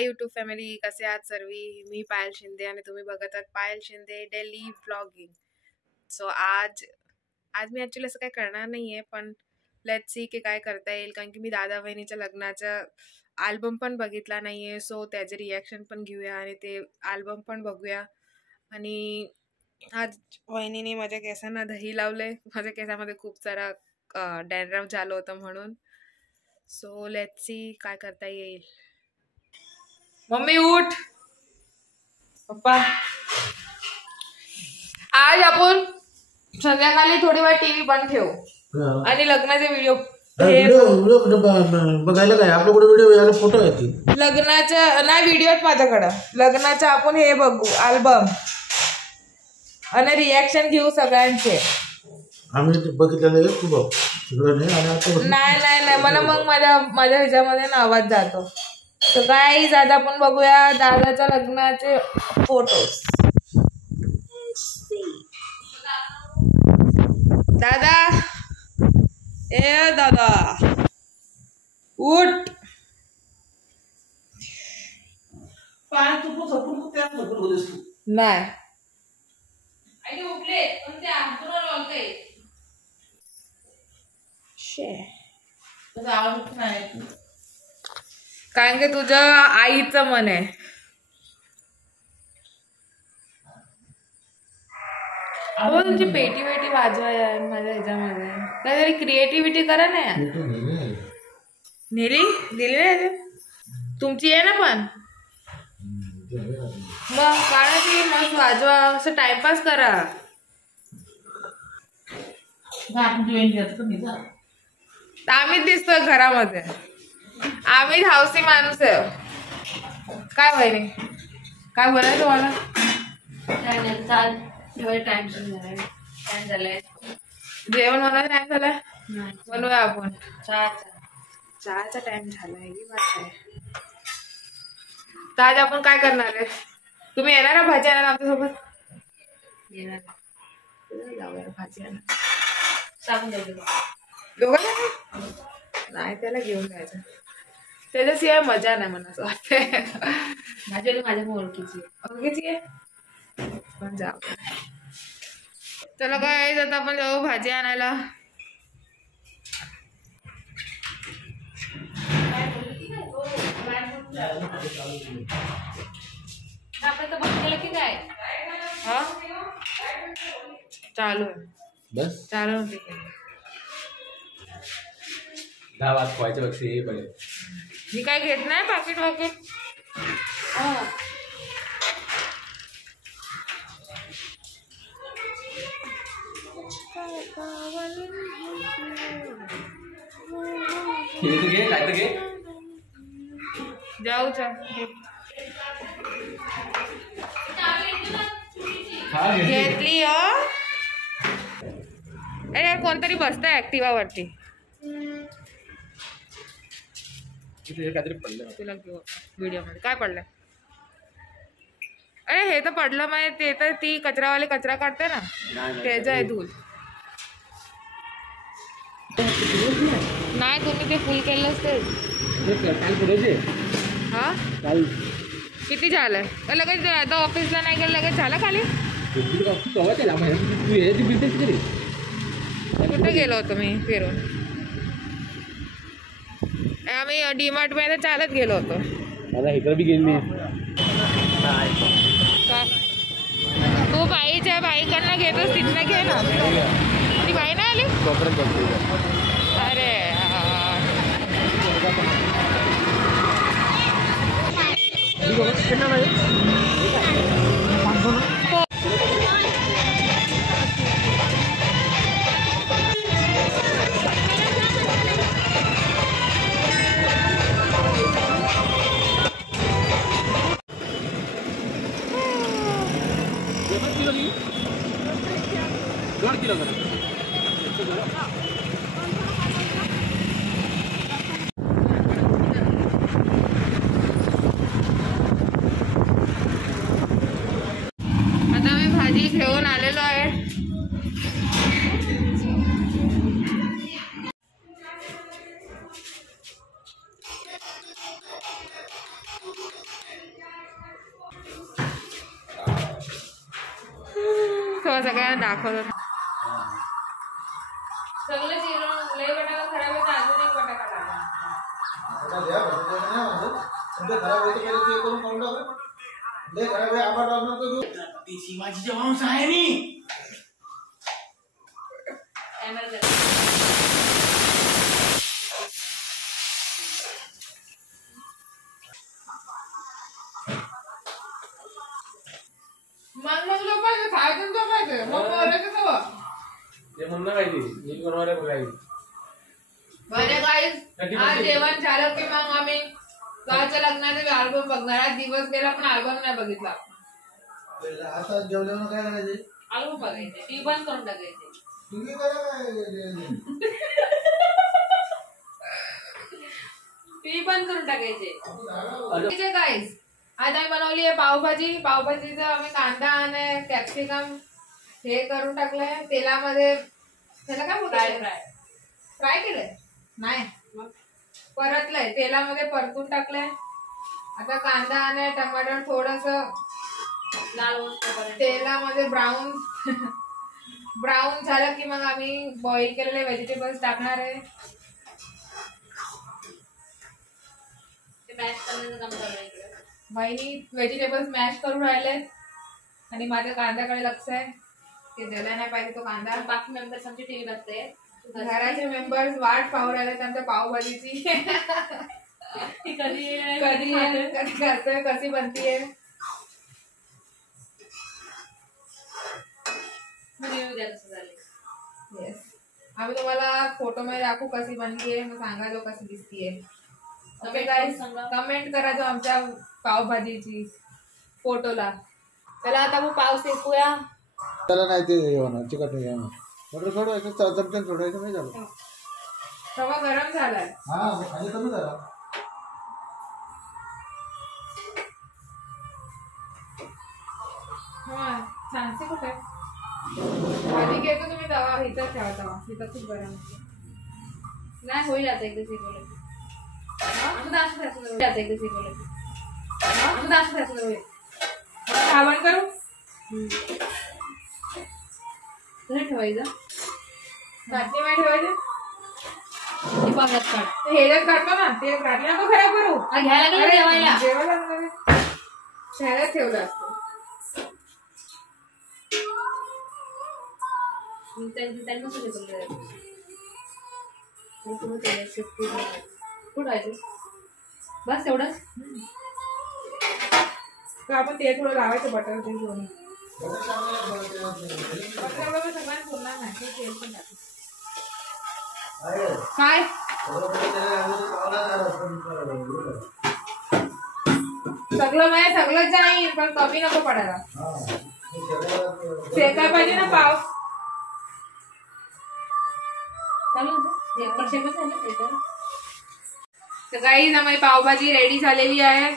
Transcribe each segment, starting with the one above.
Hi YouTube family, कसे आहात सर्वी. मी पायल शिंदे आणि तुम्ही बघत आहात पायल शिंदे डेली व्लॉगिंग. सो आज मी ॲक्च्युली असं काही करणार नाही आहे, पण लेट्स सी की काय करता येईल. कारण की मी दादा बहिणीच्या लग्नाचा अल्बम पण बघितला नाही आहे, सो त्याचे रिॲक्शन पण घेऊया आणि ते अल्बम पण बघूया. आणि आज वहिनीने माझ्या केसांना दही लावले. माझ्या केसामध्ये खूप सारा डॅन्ड्रफ झालं होतं म्हणून. सो लेट्स सी काय करता येईल. मम्मी उठ. पप्पा, आज आपण संध्याकाळी थोडी वेळ टीव्ही बंद ठेवू आणि लग्नाचे व्हिडिओ बघायला काय आपल्याकडे व्हिडिओ यायला फोटो येतील. लग्नाच्या नाही व्हिडिओ माझ्याकडं. लग्नाचं आपण हे बघू अल्बम आणि रिॲक्शन घेऊ सगळ्यांचे. आम्ही बघितलेलं आहे, तू बघ नाही मला मग माझ्या ह्याच्यामध्ये ना आवाज जातो. तर गाईज आज आपण बघूया दादाच्या लग्नाचे फोटोज. दादा, ए दादा उठ. नाही कारण की तुझ्या आईचं मन आहे. हो, तुमची पेटी वेटी वाजवा यार माझ्या ह्याच्यामध्ये. काहीतरी क्रिएटिव्हिटी करा ना यार. नेली दिली नाही तुमची आहे ना, पण मग काढायची मग वाजवा. असं टाइमपास करा. आम्हीच दिसतोय घरामध्ये. आम्ही हाऊसी माणूस आहे. काय बहिणी काय बोलाय तुम्हाला? टाइम झालाय. जेवण बनवायचा टाइम झालाय. बनवूया आपण. चहाचा टाइम झालाय ही बात आहे. तर आज आपण काय करणार आहे? तुम्ही येणार ना भाजी आणायला आमच्यासोबत? येणार. जाऊया भाजी आणायला. सांगून द्यायचं दोघांना. नाही त्याला घेऊन जायचं. त्याच्याशिवाय मजा नाही मला असं वाटतंय. माझ्या ओळखीची आहे पण जाऊ. चला काय आता आपण जाऊ भाजी आणायला. आपण तर बघितलं की काय हा चालू आहे. बस चालू होते गावात व्हायच्या पेक्षा हे बघ. मी काय घेत नाही पाकिट वाकिट. जाऊ घेतली हो. अरे कोणतरी बसतंय ऍक्टिवा वरती. तुला व्हिडिओ मध्ये काय पडलंय? अरे हे तर पडलं माहिती. ते तर ती कचरावाले कचरा काढते ना, त्याचं आहे धूल. नाही तुम्ही ते फुल केलं असते. हा किती झालंय? लगेच आता ऑफिसला नाही गेलं लगेच झालं खाली. कुठे गेलो होतो मी फिरून? आम्ही डीमार्ट मध्ये चालत गेलो होतो. इकडे बी गेली. तू बाईकडनं घेतोस तिथनं घे ना. ती बाई नाही आली. अरे तुम्हाला सगळ्यांना दाखवतो. सगळं चिरून लय बटाका खराब आहे, अजून एक बटाका लागला. माझी माणूस आहे नी मग झोपायचं, खायचं झोपायचं, मग बोलायचं तेव्हा. ते म्हणणं काय ते नीट बनवायला बघायचं. बरे गाईस, आज जेवण झालं की मग आम्ही गावच्या लग्नाचे अल्बम बघणार. आज दिवस गेला पण अल्बम नाही बघितला. आता जेवल्यावर काय करायचे? अल्बम बघायचे, टी बंद करून टाकायचे. तुम्ही करा काय टी बंद करून टाकायचे. गाईस, आज आम्ही बनवली आहे पावभाजी. पावभाजीचं आम्ही कांदा आणि कॅप्सिकम हे करून टाकलंय तेलामध्ये. त्याला काय बोलताय? फ्राय केलंय नाही, परतलंय तेलामध्ये, परतून टाकलंय. आता कांदा आणि टमाटर थोडस लाल तेलामध्ये ब्राऊन ब्राऊन झालं की मग आम्ही बॉईल केलेले व्हेजिटेबल्स टाकणार आहे. बहिणी व्हेजिटेबल्स मॅश करून राहिले आणि माझ्या कांद्याकडे लक्ष आहे की जला नाही पाहिजे तो कांदा. बाकी मेंबर्स आमची टीव्ही बघते, घराचे मेंबर्स वाट पाहू राहिले त्यांच्या पावभाजीची. कधी करतोय, कशी बनतीये. येस, आम्ही तुम्हाला फोटो मध्ये दाखवू कशी बनलीये, मग सांगा जो कशी दिसतीये. ओके गाईस, कमेंट करा जो आमच्या पावभाजीची फोटोला. चला आता मग पाव शेकूया. त्याला नाही ते होणार, चिकट नाही होणार. बटर सोडवायचं, चमच्याने सोडवायचं, नाही झालं. तवा गरम झालाय. हा खाली कमी करा. हा छानसे कुठे भाजी घेतो तुम्ही, तवा इथं ठेवा. तवा इथं खूप गरम नाही होईल. आता एकदा शेकवलं साबण करू ठेवायचं. बाटली नाही ठेवायचं, हे काढतो ना ते बाटली नको खराब करू. घ्यायला शहरात ठेवलं असतं. कुठं बस एवढंच का आपण ते थोडं लावायचं बटर ते घेऊन. काय सगळं म्हणजे सगळंच जाईल पण कमी नको पडायला. शेकाय पाहिजे ना पाव. तर गाईज आम्ही पावभाजी रेडी झालेली आहे.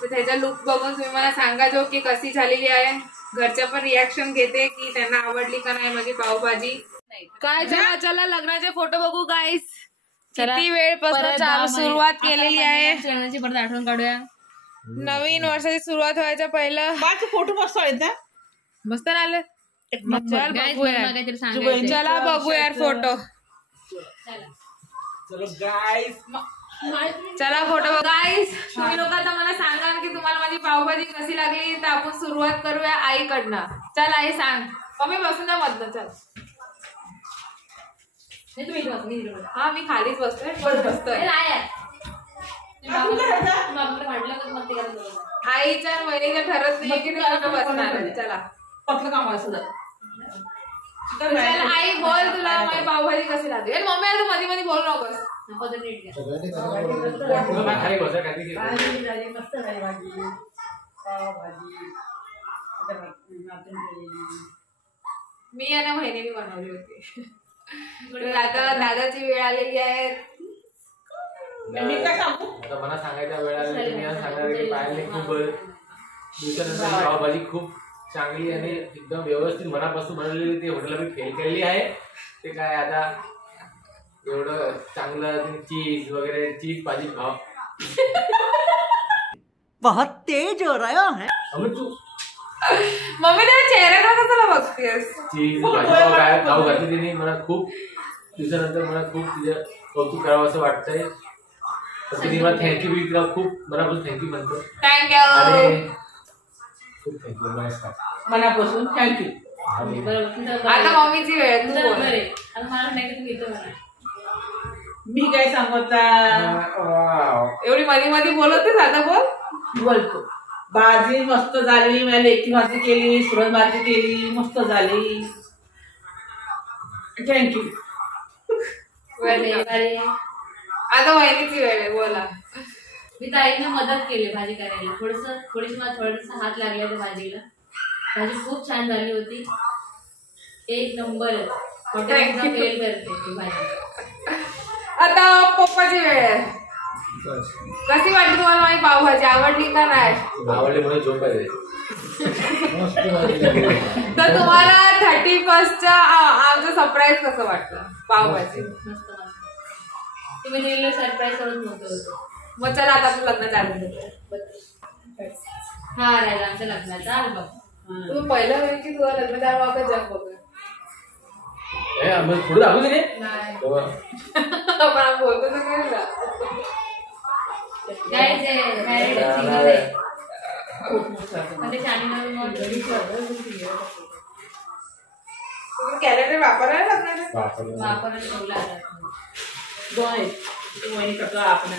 तर त्याचा लुक बघून तुम्ही मला सांगा जो की कशी झालेली आहे. घरच्या पण रिॲक्शन घेते की त्यांना आवडली का नाही माझी पावभाजी. काय चला चला लग्नाचे फोटो बघू गाईज. किती वेळपासून सुरुवात केलेली आहे. परत आठवण काढूया. नवीन वर्षाची सुरुवात व्हायच्या पहिलं फोटो मस्त आहेत ना, मस्त आले. चला बघूया फोटो. चला फोटो गाईस. तुम्ही लोक आता मला सांगा की तुम्हाला माझी पावभाजी कशी लागली. तर आपण सुरुवात करूया आईकडनं. चल आई सांग. मम्मी बसून जा मधनं. चल हा मी खालीच बसतोय. आईच्या महिन्याच्या ठरत नाही की कुठं बसणार. चला पटलं काम असं. आई बोल तुला माझी पावभाजी कशी लागली. मम्मी आता मध्ये मध्ये बोल नकोस. मी आणि महिन्याने बनवली होती. आता दादाची वेळ आलेली आहे. आता मला सांगायच्या वेळ आली मी सांगणार की पायाने खूप दिवसानंतर पावभाजी खूप चांगली आणि एकदम व्यवस्थित मनापासून बनवलेली ती हॉटेलला मी फेल केलेली आहे. ते काय आता एवढं चांगलं चीज वगैरे चीज भाजी खाव बहुत तेज हो रहा है. मम्मी त्या चेहऱ्याकडे कशाला बघतेस? ती भाजी काय खाऊ घातली तिने मला खूप दिवसानंतर मला खूप तिचं कौतुक करावं असं वाटतंय. तर तिने मला थँक्यू बी तिला खूप मनापासून थँक्यू म्हणतो. थँक्यू. आणि खूप थँक्यू नमस्कार मनापासून थँक्यू. आता मम्मीची वेळ आहे, तू बोल. मी काय सांगता एवढी मध्ये मध्ये बोलतेस, आता बोल. बोलतो. भाजी मस्त झाली, मी लेकी भाजी केली, सुरत भाजी केली, मस्त झाली. थँक्यू. आता वहिनीची वेळ आहे, बोला. मी ताईने मदत केली भाजी करायला. थोडीशी थोडासा हात लागला त्या भाजीला. भाजी खूप छान झाली होती, एक नंबरच. हॉटेल फेल करते ती भाजी. आता पप्पाची वेळ आहे. कशी वाटली तुम्हाला माझी पावभाजी? आवडली का नाही? आवडले म्हणून झोप आहे. मस्त भाजी झाली. तर तुम्हाला 31st आमचं सरप्राईज कसं वाटलं पावभाजी? मस्त मस्त. तुम्ही दिलेलं सरप्राईज करून मोठं होतं. मग चला आता आपलं लग्न चालू होतं. हा राहिला आमच्या लग्नाचा अल्बम. तुम्ही पहिलं वेळ की तुला लग्न चालू का जग बघ पुढे दाखवू तिने नाही. पण आम्ही बोलतो तर काय ना. काय जे मॅरिड सिंगल आहे म्हणजे चॅनल तुम्ही कॅलेंडर वापरायला लागणार. वापरून ठेवला आता. दोन आहेत. वहिनी करतो आपण.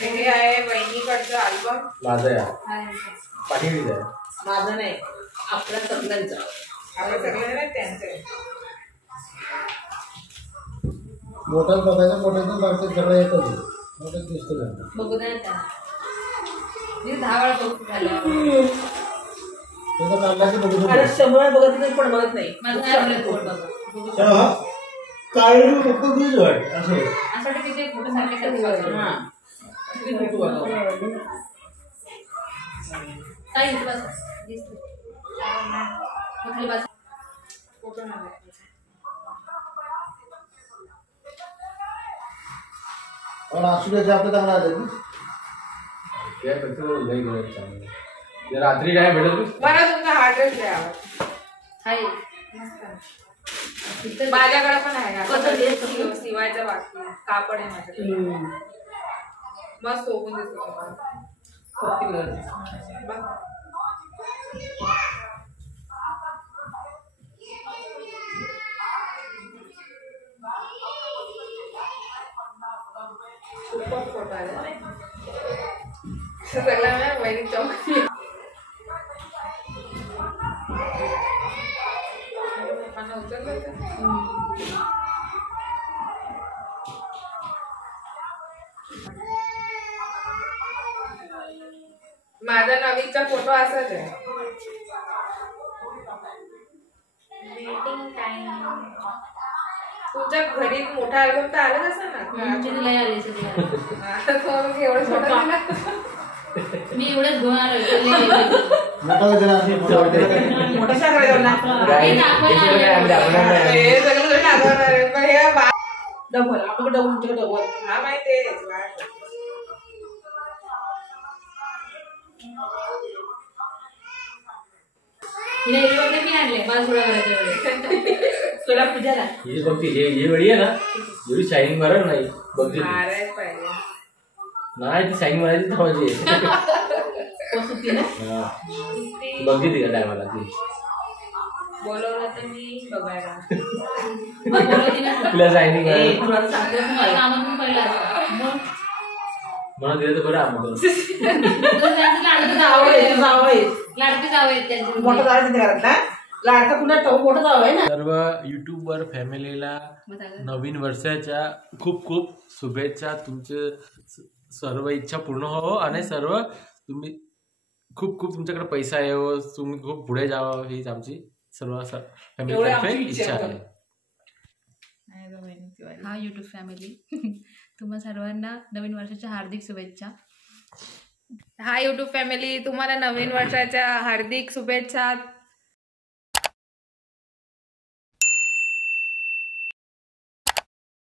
हे आहे बहिणीकडचं अल्बम. माझं या हाय. पाठीवलीच आहे. माझं नाही, आपल्या सगळ्यांचा. आपण सगळे नाही त्यांचे. मोठ्यात बघायचं, मोठ्यातून बारकात सगळं येतं. मोठ्यात दिसतं त्यांना. बघू द्या त्यांना. मी 10 वेळा बघू झालं. त्याचं काढला की बघू अरे 100 बघत नाही, पण बघत नाही. माझं नाही आवडलं तोड बघा. काढून फक्त दूध वाट असं. असं वाटतं तिथे फोटो सारखे कधी बघा. हा. किती फोटो बघा. काय इथे बस दिसते. खाली बस. फोटो नाही. और आसुड्याचे आपलं चांगलं आलं की रात्री काय भेटत मला तुमचा हा ड्रेस लय आवडतो. हाय. माझ्याकडे पण आहे कसं dress? शिवायचा बाकी आहे. कापड आहे माझ्याकडे. मस्त सोबून दिसतो तुम्हाला. बघ. सुपर फोटो आहे. सगळ्या ना वैदिक चौक. माझा नवीनचा फोटो असाच आहे. Waiting time. तुमच्या घरी मोठा अल्बम तर आलाच असेल ना. लय आले सगळे. एवढं छोटा दिला. मी एवढंच घेऊन आलो. मोठा जरा असं मोठा वाटतं. मोठा साखर आहे ना. हे सगळं थोडी नागवणार आहे. पण हे डबल आपल्याकडे डबल तुमच्याकडे डबल. हा माहिती आहे. मी आणले माझ थोडा करायच्या तुला पूजाला हे बघ हे वेळी आहे ना एवढी शायनिंग मारत नाही बघ मारायला पाहिजे. नाही ती शायनिंग मारायची थांबायची. बघली ती का टायमाला ती बोलवलं तर मी बघायला. तुला शायनिंग तुला सांगतो कामातून पहिला म्हणून दिलं तर बरं आम्हाला. लाडकी जावं आहेत त्यांचे. मोठं जायचं घरातला लाडका कुणा मोठं जावं आहे ना. सर्व युट्यूबवर फॅमिलीला नवीन वर्षाच्या खूप खूप शुभेच्छा. तुमचे सर्व इच्छा पूर्ण हो आणि सर्व तुम्ही खूप खूप तुमच्याकडे पैसा येवो, तुम्ही खूप पुढे जावं हीच आमची सर्व फॅमिलीतर्फे इच्छा आहे. हा युट्यूब फॅमिली तुम्हा सर्वांना नवीन वर्षाच्या हार्दिक शुभेच्छा. हा युट्यूब फॅमिली तुम्हाला नवीन वर्षाच्या हार्दिक शुभेच्छा.